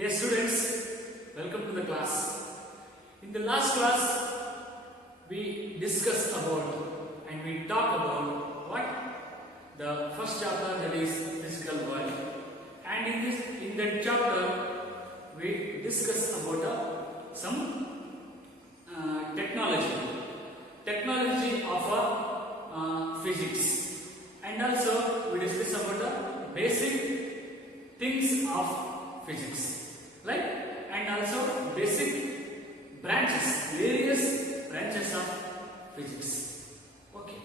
Dear students, welcome to the class. In the last class, we discussed about and we talked about what the first chapter, that is physical world, and in that chapter we discussed about some technology of physics, and also we discussed about the basic things of physics, right? And also basic branches, various branches of physics. Okay.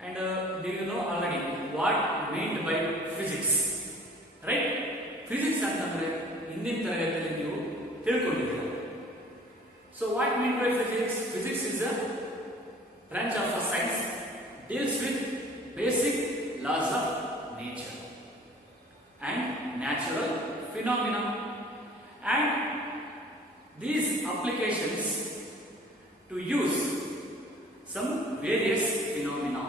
And do you know already what meant by physics, right? Physics ಅಂತಂದ್ರೆ ಹಿಂದಿನ ತರಗತಿಯಲ್ಲಿ ನೀವು ತಿಳ್ಕೊಂಡಿದ್ದೀರಾ. So what meant by physics? Physics is a branch of a science deals with basic laws of nature and natural phenomena, and these applications to use some various phenomena.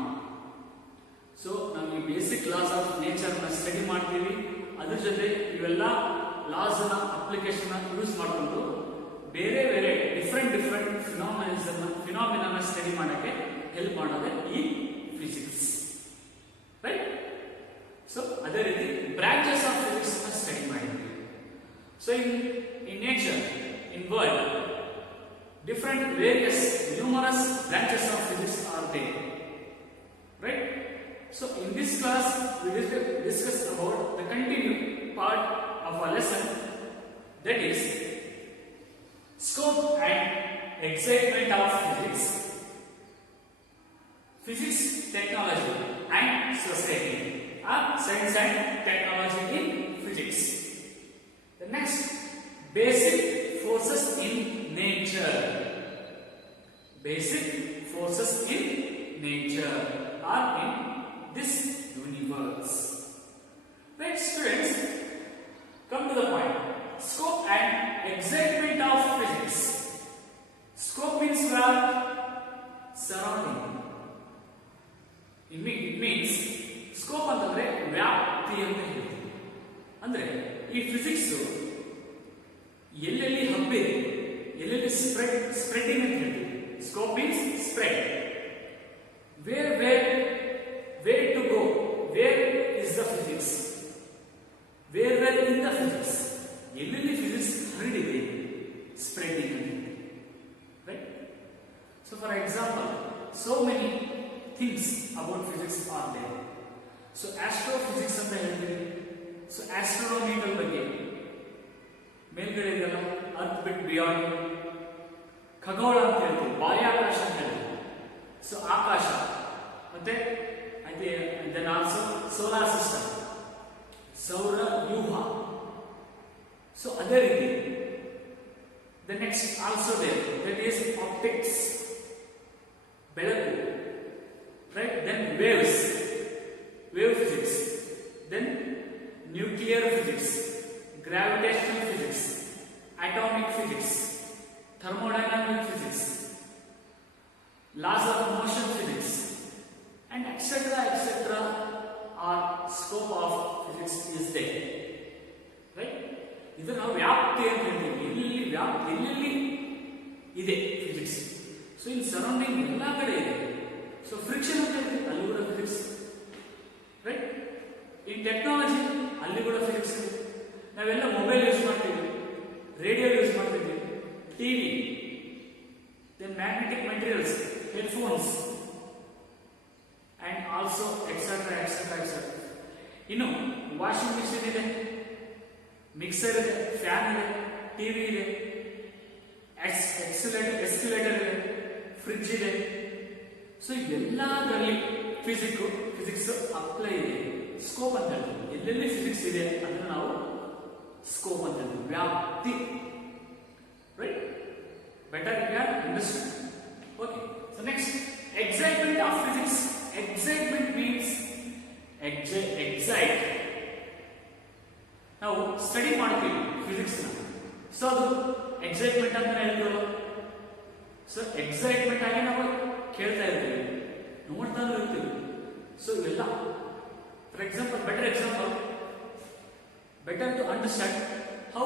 So now we basic laws of nature na study ಮಾಡ್ತೀವಿ, ಅದರ ಜೊತೆ ಇವೆಲ್ಲ laws ನ application ನ ಯೂಸ್ ಮಾಡಿಕೊಂಡು ಬೇರೆ ಬೇರೆ different phenomena study ಮಾಡಕ್ಕೆ ಹೆಲ್ಪ್ ಮಾಡೋದೇ ಈ ಫಿಸಿಕ್ಸ್, ರೈಟ್? ಸೊ ಅದೇ ರೀತಿ ಬ್ರಾಂಚಸ್ ಆಫ್ ಫಿಸಿಕ್ಸ್ ನ ಸ್ಟಡಿ ಮಾಡಿದ್ವಿ. So in nature, in world, different various numerous branches of physics are there, right? So in this class we will discuss about the continued part of our lesson, that is scope and excitement of physics, physics, technology and society, or science and technology in physics. The next, basic forces in nature. Basic forces in nature are in this universe. Right, students, come to the point. Scope and excitement of physics. Scope means what? Surrounding. It means scope ಅಂತಂದ್ರೆ ವ್ಯಾಪ್ತಿ ಅಂತ ಹೇಳ್ತೀವಿ. ಅಂದ್ರೆ ಈ ಫಿಸಿಕ್ಸ್ ಎಲ್ಲೆಲ್ಲಿ ಹಬ್ಬಿದೆ, ಎಲ್ಲೆಲ್ಲಿ ಸ್ಪ್ರೆಡಿಂಗ್ ಅಂತ ಹೇಳ್ತೀವಿ. Scope means spread. Where to go? Where is the physics? Where in the physics? ಎಲ್ಲೆಲ್ಲಿ ಫಿಸಿಕ್ಸ್ ಹರಡಿದೆ, ಸ್ಪ್ರೆಡಿಂಗ್ ಅಂತ, right? So for example, so many things about physics are there. So astrophysics ಅಂತ ಹೇಳ್ತೀವಿ. So astronomical ಬಗ್ಗೆ ಮೇಲ್ಗಡೆ ಇದೆಲ್ಲ ಅರ್ತ್ ಬಿಟ್ ಬಿಯಾಂಡ್, ಖಗೋಳ ಅಂತ ಹೇಳ್ತೀವಿ, ಬಾಹ್ಯಾಕಾಶ ಅಂತ ಹೇಳ್ತೀವಿ. ಸೊ ಆಕಾಶ ಮತ್ತೆ ದೆನ್ ಆಲ್ಸೋ ಸೋಲಾರ್ ಸಿಸ್ಟಮ್, ಸೌರ ವ್ಯೂಹ. ಸೊ ಅದೇ ರೀತಿ the next also there, that is optics, ಬೆಳಕು, right? Then waves, wave physics, then nuclear physics, gravitational physics, atomic physics, thermodynamic physics, laws of motion physics, and etc. are scope of physics is there, right? ಇದು ನಾವು ವ್ಯಾಪ್ತಿ ಅಂತ ಹೇಳ್ತೀವಿ. ಎಲ್ಲೆಲ್ಲಿ ಇದೆ physics. So in surrounding ಎಲ್ಲ ಕಡೆ ಇದೆ. ಸೊ ಫ್ರಿಕ್ಷನ್ ಅಂತ ಹೇಳ್ತೀವಿ, ಅಲ್ಲಿ ಕೂಡ ಫಿಸಿಕ್ಸ್, ರೈಟ್? ಇನ್ ಟೆಕ್ನಾಲಜಿ ಅಲ್ಲಿ ಕೂಡ ಫಿಸಿಕ್ಸ್ ಇದೆ. ನಾವೆಲ್ಲ ಮೊಬೈಲ್ ಯೂಸ್ ಮಾಡ್ತೀವಿ, ರೇಡಿಯೋ ಯೂಸ್ ಮಾಡ್ತೀವಿ, TV, then magnetic materials, headphones, and also etcetera. ಇನ್ನು ವಾಷಿಂಗ್ ಮಿಷಿನ್ ಇದೆ, ಮಿಕ್ಸರ್ ಇದೆ, ಫ್ಯಾನ್ ಇದೆ, ಟಿವಿ ಇದೆ, ಎಸ್ಕಲೇಟರ್ ಇದೆ, ಫ್ರಿಡ್ಜ್ ಇದೆ. ಸೊ ಎಲ್ಲದರಲ್ಲಿ ಫಿಸಿಕ್ಸ್ ಅಪ್ಲೈ ಇದೆ. ಸ್ಕೋಪ್ ಅಂತ ಹೇಳ್ತೀವಿ. ಎಲ್ಲೆಲ್ಲಿ ಫಿಸಿಕ್ಸ್ ಇದೆ ಅದನ್ನು ನಾವು ಸ್ಕೋಪ್ ಅಂತ ಹೇಳ್ತೀವಿ, ವ್ಯಾಪ್ತಿ, right? Better you can understand. Okay. So next, excitement of physics. Excitement means excite. ನಾವು ಸ್ಟಡಿ ಮಾಡ್ತೀವಿ ಫಿಸಿಕ್ಸ್ ನ, ಸೊ ಅದು ಎಕ್ಸೈಟ್ಮೆಂಟ್ ಅಂತ ಹೇಳ್ತೀವಲ್ಲ. ಸೊ ಎಕ್ಸೈಟ್ಮೆಂಟ್ ಆಗಿ ನಾವು ಕೇಳ್ತಾ ಇರ್ತೀವಿ, ನೋಡ್ತಾ ಇರ್ತೀವಿ. ಸೊ ಇವೆಲ್ಲ, for example, better to understand how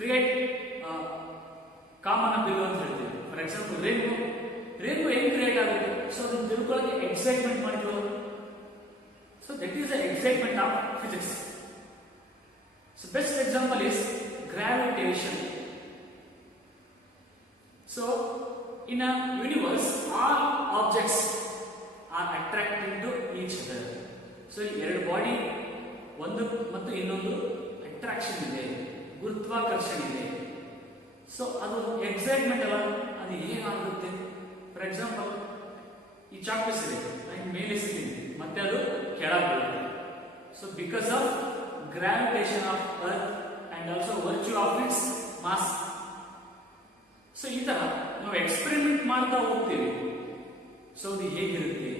create ಕಾಮನ ಬಿಲ್ಲು ಅಂತ ಹೇಳ್ತೀವಿ. ಫಾರ್ ಎಕ್ಸಾಂಪಲ್ ರೇನ್ಬೋ ಹೆಂಗ್ ಕ್ರಿಯೇಟ್ ಆಗುತ್ತೆ, ಸೊ ಅದನ್ನ ತಿಳ್ಕೊಳ್ಳೋಕೆ ಎಕ್ಸೈಟ್ಮೆಂಟ್ ಮಾಡಿದ್ರು. So that is the excitement of physics. So best example is gravitation. So in a universe all objects are attracted to each other. So ಎರಡು ಬಾಡಿ ಒಂದು ಮತ್ತು ಇನ್ನೊಂದು ಅಟ್ರಾಕ್ಷನ್ ಇದೆ, ಗುರುತ್ವಾಕರ್ಷಣೆ ಇದೆ. ಸೊ ಅದು ಎಕ್ಸೈಟ್ಮೆಂಟ್ ಅಲ್ಲ, ಅದು ಹೇಗಾಗುತ್ತೆ? ಫಾರ್ ಎಕ್ಸಾಂಪಲ್ ಈ ಚಾಕ್ಲೇಟ್ಸ್ ಇದೆ, ಮೇಲೆ ಸಿಗ್ತೀನಿ ಮತ್ತೆ ಅದು ಕೆಳಗೆ ಬರುತ್ತೆ. So because of gravitation of earth and also virtue of its mass. So ಈ ತರ ನಾವು ಎಕ್ಸ್ಪೆರಿಮೆಂಟ್ ಮಾಡ್ತಾ ಹೋಗ್ತೀವಿ. ಸೊ ಅದು ಹೇಗಿರುತ್ತೆ,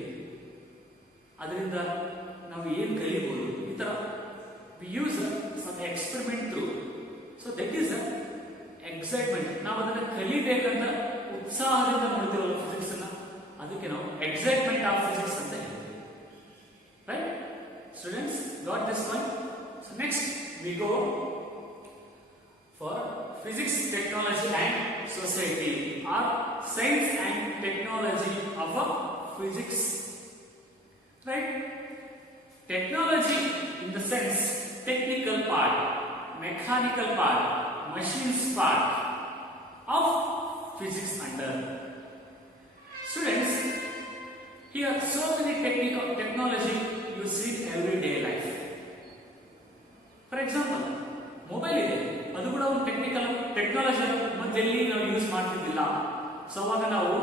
ಅದರಿಂದ ನಾವು ಏನ್ ಕಲಿಯಬಹುದು, ಈ ತರ we use some experiment through. So that is excitement. ನಾವು ಅದನ್ನ ಕಲಿಬೇಕಂತ ಉತ್ಸಾಹದಿಂದ ನೋಡ್ತೀವಲ್ಲ ಫಿಸಿಕ್ಸ್ ಅನ್ನ, ಅದಕ್ಕೆ ನಾವು ಎಕ್ಸೈಟ್ಮೆಂಟ್ ಆಫ್ ಫಿಸಿಕ್ಸ್ ಅಂತ ಹೇಳ್ತೀವಿ. Right students, got this one? So next we go for physics, technology and society, or science and technology of physics. Right? Technology in the sense technical part, mechanical part, machines part of physics under. Students, here so many technology you see everyday life. For example, mobile ಇದೆ, ಅದು ಕೂಡ ಒಂದು ಟೆಕ್ನಾಲಜಿ ಮೊದಲಲ್ಲಿ ನಾವು ಯೂಸ್ ಮಾಡ್ತಿದ್ದಿಲ್ಲ. ಸೊ ಅವಾಗ ನಾವು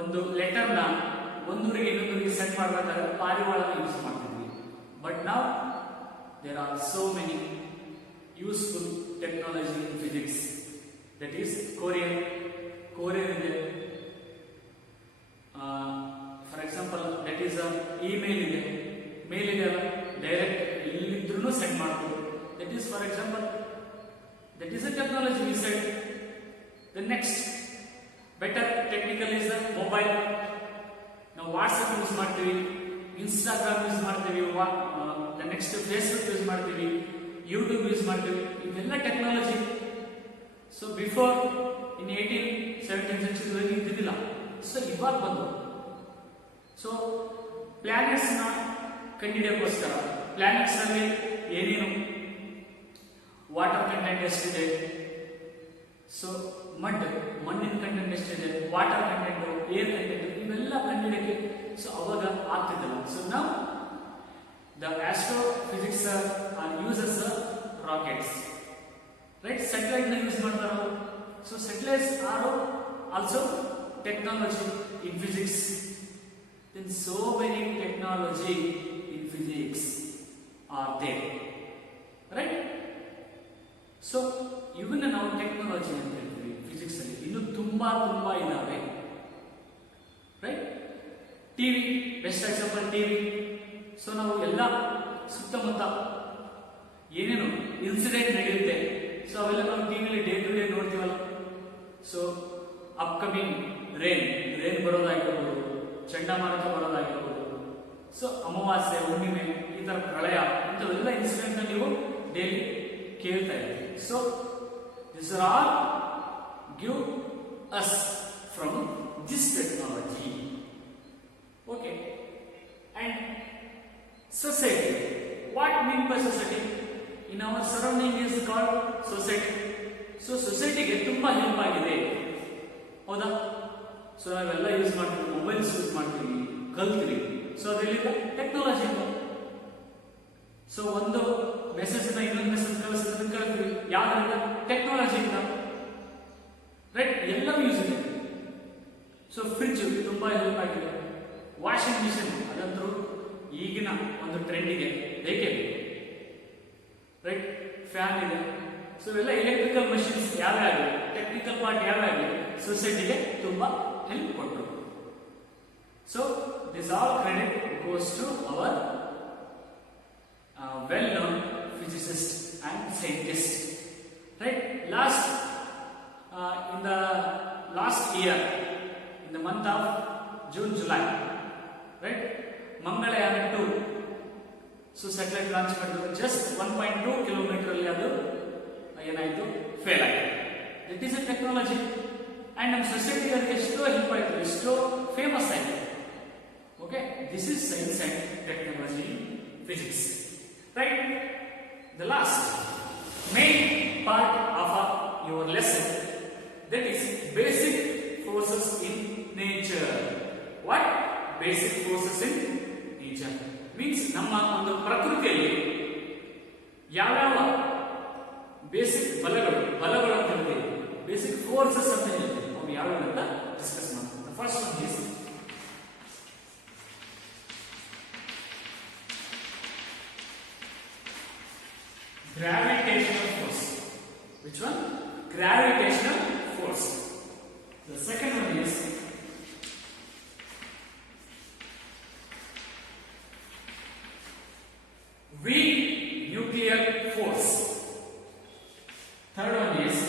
ಒಂದು ಲೆಟರ್ನ ಒಂದೂರಿಗೆ ಇನ್ನೊಂದೂರಿಗೆ ಸೆಂಡ್ ಮಾಡಬೇಕಾದ್ರೆ ಪಾರಿವಾಳನ ಯೂಸ್ ಮಾಡ್ತಿದ್ವಿ. ಬಟ್ ನಾವು there are so many useful technology in physics. That is courier ಇದೆ. For example that is email ಇದೆ, ಮೇಲ್ ಇದೆ ಅಲ್ಲ, ಡೈರೆಕ್ಟ್ ಎಲ್ಲಿದ್ರೂ ಸೆಂಡ್ ಮಾಡ್ಬೋದು. That is, for example, that is a technology we said. The next better technical is the mobile. Now WhatsApp use ಮಾಡ್ತೀವಿ, Instagram use ಮಾಡ್ತೀವಿ, the next Facebook use ಮಾಡ್ತೀವಿ, YouTube use ಮಾಡ್ತೀವಿ. ಇವೆಲ್ಲ technology. So before in 18-17 century ಇದ್ದಿದ್ದಿಲ್ಲ. So ಇವಾಗ ಬಂದು so planets ನ ಕಂಡುಹಿಡಿಯೋಕ್ಕೋಸ್ಕರ ಪ್ಲಾನೆಟ್ಸ್ ನಲ್ಲಿ ಏನೇನು ವಾಟರ್ ಕಂಟೆಂಟ್ ಎಷ್ಟಿದೆ, ಸೊ ಮಣ್ಣಿನ ಕಂಟೆಂಟ್ ಎಷ್ಟಿದೆ, ವಾಟರ್ ಕಂಟೆಂಟ್, ಏರ್ ಕಂಟೆಂಟ್, ಇವೆಲ್ಲ ಕಂಡುಹಿಡಿಯಕ್ಕೆ ಸೊ ಅವಾಗ ಆಗ್ತಿದ್ದಲ್ಲ. ಸೊ ನಾವು the astrophysics are uses rockets. Right, satellite ನ ಯೂಸ್ ಮಾಡ್ತಾರ. So satellites are also technology in physics. Then so many technology in physics are there. Right, so ಇವನ್ನ ನಾವು ಟೆಕ್ನಾಲಜಿ ಅಂತ ಹೇಳ್ತೀವಿ ಫಿಸಿಕ್ಸ್ ಅಲ್ಲಿ. ಇನ್ನು ತುಂಬಾ ಇದಾವೆ. Right, TV best example, TV. So ನಾವು ಎಲ್ಲ ಸುತ್ತಮುತ್ತ ಏನೇನು ಇನ್ಸಿಡೆಂಟ್ ನಡೆಯುತ್ತೆ, ಸೊ ಅವೆಲ್ಲ ನಾವು ಟಿವಿಲಿ ಡೇ ಟು ಡೇ ನೋಡ್ತೀವಲ್ಲ. ಸೊ ಅಪ್ಕಮಿಂಗ್ ರೇನ್ ಬರೋದಾಗಿರ್ಬೋದು, ಚಂಡಮಾರುತ ಬರೋದಾಗಿರ್ಬೋದು, ಸೊ ಅಮಾವಾಸ್ಯೆ, ಹುಣ್ಣಿಮೆ, ಈ ತರ ಪ್ರಳಯ, ಇಂಥವೆಲ್ಲ ಇನ್ಸಿಡೆಂಟ್ ನೀವು ಡೈಲಿ ಕೇಳ್ತಾ ಇದ್ದೀವಿ. So these are all give us from this technology. Okay, and society. What mean by society? In our surrounding is called society. So society ಗೆ ತುಂಬಾ ಹೆಲ್ಪ್ ಆಗಿದೆ, ಹೌದಾ? ಸೊ ನಾವೆಲ್ಲ ಯೂಸ್ ಮಾಡ್ತೀವಿ, ಮೊಬೈಲ್ಸ್ ಯೂಸ್ ಮಾಡ್ತೀವಿ, ಕಲ್ತ್ರಿ. ಸೊ ಅದರಿಂದ ಟೆಕ್ನಾಲಜಿ. ಸೊ ಒಂದು ಮೆಸೇಜ್ ಇನ್ನೊಂದು ಮೆಸೇಜ್ ಕಳಿಸ್ತೀವಿ, ಯಾವ್ದ್ರಿಂದ? ಟೆಕ್ನಾಲಜಿಯಿಂದ. ರೈಟ್, ಎಲ್ಲವೂ ಯೂಸ್ ಇದೆ. ಸೊ ಫ್ರಿಡ್ಜ್ ತುಂಬಾ ಹೆಲ್ಪ್ ಆಗಿದೆ, ವಾಷಿಂಗ್ ಮಿಷಿನ್ ಅದಂತೂ ಈಗಿನ ಒಂದು ಟ್ರೆಂಡಿಗೆ ಬೇಕೇ ಬೇಕು. ರೈಟ್, ಫ್ಯಾನ್ ಇದೆ. ಸೊ ಇವೆಲ್ಲ ಎಲೆಕ್ಟ್ರಿಕಲ್ ಮಷಿನ್ಸ್ ಯಾವೇ ಆಗಲಿ, ಟೆಕ್ನಿಕಲ್ ಪಾರ್ಟ್ ಯಾವೇ ಆಗಲಿ, ಸೊಸೈಟಿಗೆ ತುಂಬಾ ಹೆಲ್ಪ್ ಕೊಟ್ಟರು. So this all credit goes to our well-known physicists and scientists. Right? In the last year, in the month of June, July, right? Mangalayaan 2. So satellite launch ಮಾಡಿದ್ರು. Just 1.2 kilometer ಅಲ್ಲಿ ಅದು ಏನಾಯ್ತು ಟೆಕ್ನಾಲಜಿ ಅಂಡ್ ನಮ್ಮ ಸೊಸೈಟಿಗೆ ಎಷ್ಟೋ ಹೆಲ್ಪ್ ಆಯಿತು, ಎಷ್ಟೋ ಫೇಮಸ್ ಆಯಿತು. Okay, this is science and technology physics, right? The last main part of your lesson, that is basic forces in nature. What? Basic forces in nature means ನಮ್ಮ ಒಂದು ಪ್ರಕೃತಿಯಲ್ಲಿ ಯಾವ್ಯಾವ ಬೇಸಿಕ್ ಬಲಗಳು ಅಂತ ಹೇಳ್ತೀವಿ, ಬೇಸಿಕ್ ಫೋರ್ಸಸ್ ಅಂತ ಹೇಳ್ತೀವಿ, ಅವು ಯಾವ್ಯಾವ ಅಂತ ಡಿಸ್ಕಸ್ ಮಾಡ್ತೀವಿ. First one is gravitational force. Which one? Gravitational force. The second one is weak nuclear force. Third one is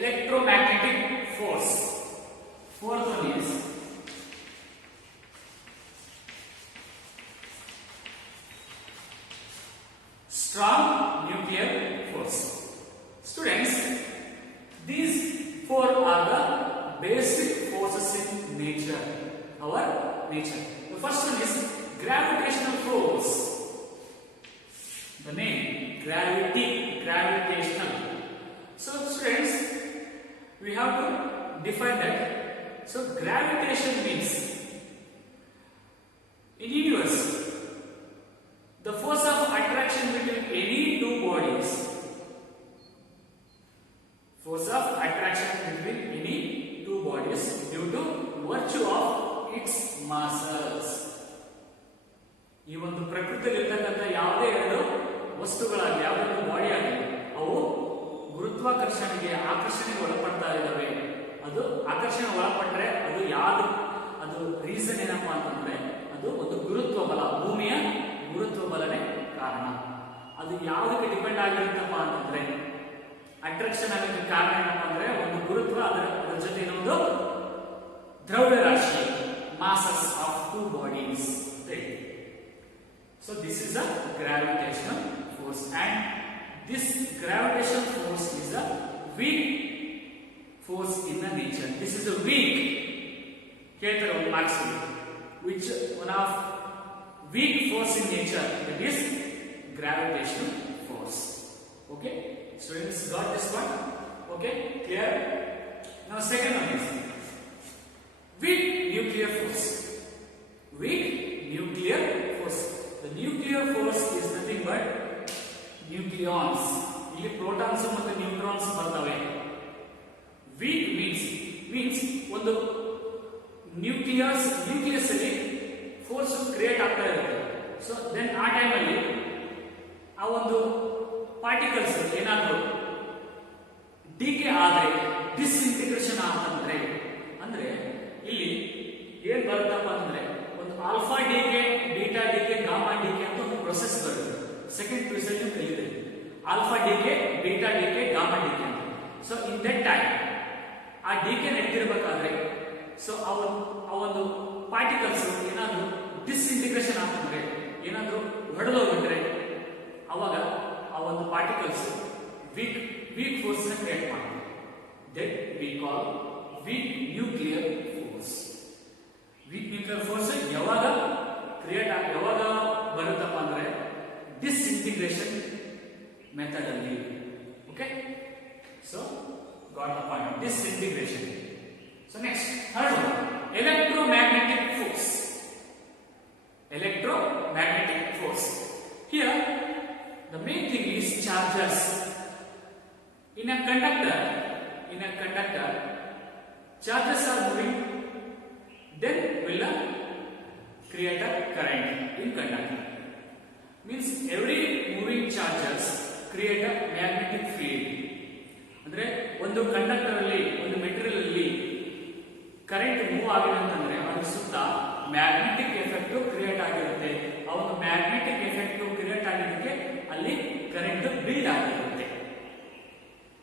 electromagnetic force. Fourth one is strong nuclear force. Students, these four are the basic forces in nature, our nature. The first one is gravitational force. The name gravitational. So students, we have to define that. So gravitation means in universe the force of attraction between any two bodies. Force of attraction between any two bodies due to virtue of its masses. ಈ ಒಂದು ಪ್ರಕೃತಿಯಲ್ಲಿ ಇರತಕ್ಕಂಥ ಯಾವುದೇ ಎರಡು ವಸ್ತುಗಳಾಗಲಿ, ಯಾವುದೇ ಒಂದು ಬಾಡಿ ಆಗಲಿ, ಅವು ಗುರುತ್ವಾಕರ್ಷಣೆಗೆ ಆಕರ್ಷಣೆಗೆ ಒಳಪಡ್ತಾ ಇದ್ದಾವೆ. ಅದು ಆಕರ್ಷಣೆ ಒಳಪಟ್ಟರೆ ಅದು ರೀಸನ್ ಏನಪ್ಪಾ ಅಂತಂದ್ರೆ ಅದು ಒಂದು ಗುರುತ್ವ ಬಲ, ಭೂಮಿಯ ಗುರುತ್ವ ಬಲನೇ ಕಾರಣ. ಅದು ಯಾವುದಕ್ಕೆ ಡಿಪೆಂಡ್ ಆಗಿರುತ್ತಪ್ಪ ಅಂತಂದ್ರೆ ಅಟ್ರಾಕ್ಷನ್ ಆಗೋಕ್ಕೆ ಕಾರಣ ಏನಪ್ಪಾ ಅಂದ್ರೆ ಒಂದು ಗುರುತ್ವ, ಅದರ ಜೊತೆ ಇನ್ನೊಂದು ದ್ರವ್ಯರಾಶಿ, masses of two bodies. So this is a gravitational force, and this gravitational force is a weak force in the nature. This is a weak, which one of weak force in nature, that is gravitational force. Okay, students got this one? Okay, clear? Now second one is weak nuclear force. Weak nuclear force. The nuclear force is nothing but nucleons. ಇಲ್ಲಿ protons ಮತ್ತು neutrons ಬರ್ತವೆ. Weak means ಒಂದು ನ್ಯೂಕ್ಲಿಯಸ್ ಅಲ್ಲಿ force create ಆಗ್ತಾ ಇರುತ್ತೆ. So then ಆ ಟೈಮಲ್ಲಿ ಆ ಒಂದು ಪಾರ್ಟಿಕಲ್ಸ್ ಏನಾದರೂ ಡಿಕೆ ಆದರೆ, ಡಿಸ್ಇಂಟಿಗ್ರೇಷನ್ ಅಂತಂದ್ರೆ, ಅಂದ್ರೆ ಇಲ್ಲಿ ಏನ್ ಬರುತ್ತಪ್ಪ ಅಂದ್ರೆ ಒಂದು alpha decay, beta decay, gamma decay ಅಂತ ಒಂದು ಪ್ರೊಸೆಸ್ ಬರುತ್ತೆ. ಸೆಕೆಂಡ್ ಪ್ರಿಸೆಂಟ್ ಕಲಿಯಿದೆ alpha decay, beta decay, gamma decay ಅಂತ. ಸೊ ಇನ್ ದಟ್ ಟೈಮ್ ಆ ಡಿಕೆ ನಡೀತಿರ್ಬೇಕಾದ್ರೆ, ಸೊ ಆ ಒಂದು ಪಾರ್ಟಿಕಲ್ಸ್ ಏನಾದ್ರು ಡಿಸ್ಇಂಟಿಗ್ರೇಷನ್ ಆಗ್ತಂದ್ರೆ, ಏನಾದ್ರು ಹೊಡೆದೋಗ್ಬಿಟ್ರೆ, ಅವಾಗ ಆ ಒಂದು ಪಾರ್ಟಿಕಲ್ಸ್ ವೀಕ್ ಫೋರ್ಸ್ ನ ಕ್ರಿಯೇಟ್ ಮಾಡ್ತಾರೆ. That we call weak nuclear force. Weak nuclear force ಯಾವಾಗ ಬರುತ್ತಪ್ಪ ಅಂದ್ರೆ ಡಿಸ್ಇಂಟಿಗ್ರೇಷನ್ ಮೆಥಡ್ ಅಲ್ಲಿ. Okay, so got the point, disintegration. So next, third one, electromagnetic force. Electromagnetic force. Here the main thing is charges. In a conductor charges are moving, then will create a current in conductor. Means every moving charges create a magnetic field. ಅಂದ್ರೆ ಒಂದು ಕಂಡಕ್ಟರ್ ಅಲ್ಲಿ, ಒಂದು ಮೆಟೀರಿಯಲ್ ಅಲ್ಲಿ current move ಆಗಿದೆ ಅಂತಂದ್ರೆ ಅದ್ರ ಸುತ್ತ magnetic effect create ಆಗಿರುತ್ತೆ. ಆ ಒಂದು ಮ್ಯಾಗ್ನೆಟಿಕ್ ಎಫೆಕ್ಟ್ ಕ್ರಿಯೇಟ್ ಆಗಿದ್ದಕ್ಕೆ ಅಲ್ಲಿ ಕರೆಂಟ್ ಬಿಲ್ಡ್ ಆಗಿರುತ್ತೆ.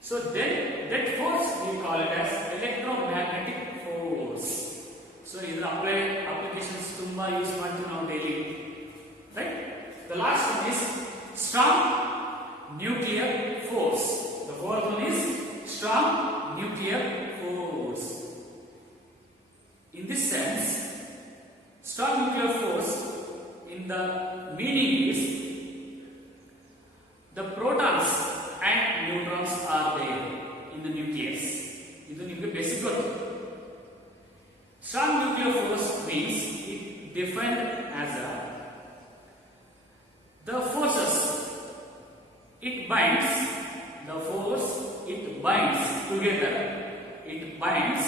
So then that force we call it as electromagnetic force. So ಇದರ ಅಪ್ಲಿಕೇಶನ್ಸ್ ತುಂಬಾ ಯೂಸ್ ಮಾಡ್ತೀವಿ ನಾವು daily. right? The last one is strong nuclear force. The fourth one is strong nuclear force. In this sense, strong nuclear force in the meaning is the protons and neutrons are there in the nucleus. This is the basic goal. Strong nuclear force means it defined as the forces it binds, the force it binds together, it binds,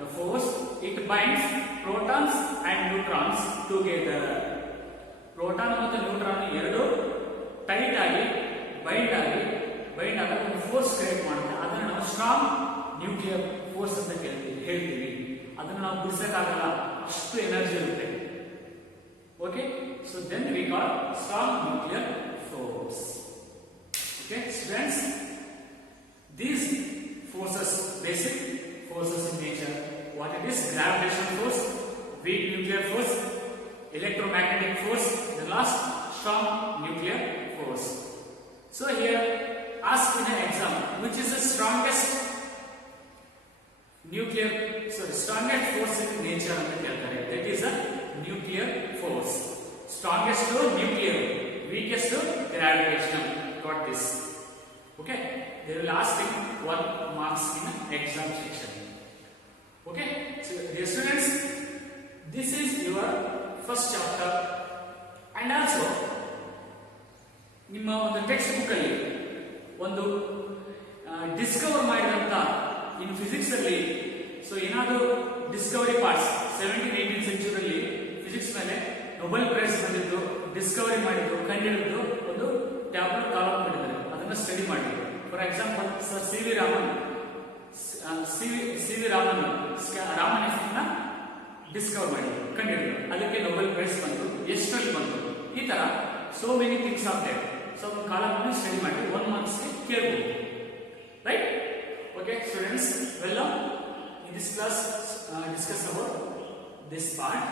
the force it binds protons and neutrons together. Proton ಮತ್ತು ನ್ಯೂಟ್ರಾನ್ ಎರಡು ಟೈಟ್ ಆಗಿ ಬೈಂಡ್ ಆಗ ಒಂದು force create ಮಾಡುತ್ತೆ. ಅದನ್ನು ನಾವು strong nuclear force ಅಂತ ಹೇಳ್ತೀವಿ. ಅದನ್ನು ನಾವು ಬಿಡಿಸಕ್ಕಾಗಲ್ಲ, ಅಷ್ಟು ಎನರ್ಜಿ ಇರುತ್ತೆ. Okay, so then we call strong nuclear force. Okay, students, these forces, basic forces in nature, what it is: gravitational force, weak nuclear force, electromagnetic force, the last strong nuclear force. So here, ask in an exam, which is the strongest strongest force in nature ಅಂತ ಹೇಳ್ತಾರೆ. That is a nuclear force. Strongest to nuclear, weakest to gravitational. Got this? Okay, they will ask him 1 marks in exam section. Okay, so dear students, this is your first chapter, and also ನಿಮ್ಮ ಒಂದು text book ಅಲ್ಲಿ ಒಂದು discover ಮಾಡಿದಂತ in physics ಅಲ್ಲಿ so ಏನಾದರೂ discovery parts 17th-18th ಸೆಂಚುರಿಯಲ್ಲಿ physics ಮೇಲೆ Nobel prize ಬಂದಿದ್ದು, ಡಿಸ್ಕವರಿ ಮಾಡಿದ್ದು, ಕಂಡುಹಿಡಿದು ಒಂದು ಟ್ಯಾಬ್ಲೆಟ್ ಕಾಲಮ್ ಮಾಡಿದ್ದಾರೆ. ಅದನ್ನ ಸ್ಟಡಿ ಮಾಡಿ. For example Sir C V Raman Raman effect ನ ಡಿಸ್ಕವರ್ ಮಾಡಿ ಕಂಡುಹಿಡಿದ್ರು. ಅದಕ್ಕೆ ನೊಬೆಲ್ ಪ್ರೈಸ್ ಬಂತು. ಎಷ್ಟರಲ್ಲಿ ಬಂತು? ಈ ತರ so many things of their. So ಒಂದು ಕಾಲಮ್ ಅನ್ನು ಸ್ಟಡಿ ಮಾಡಿ 1 marks ಕೇಳಬಹುದು, right? Okay students, welcome. In this class, discuss about this part.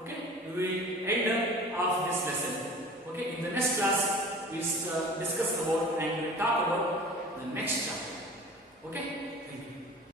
Okay, we will end of this lesson. Okay, in the next class, we will discuss about and talk about the next chapter. Okay.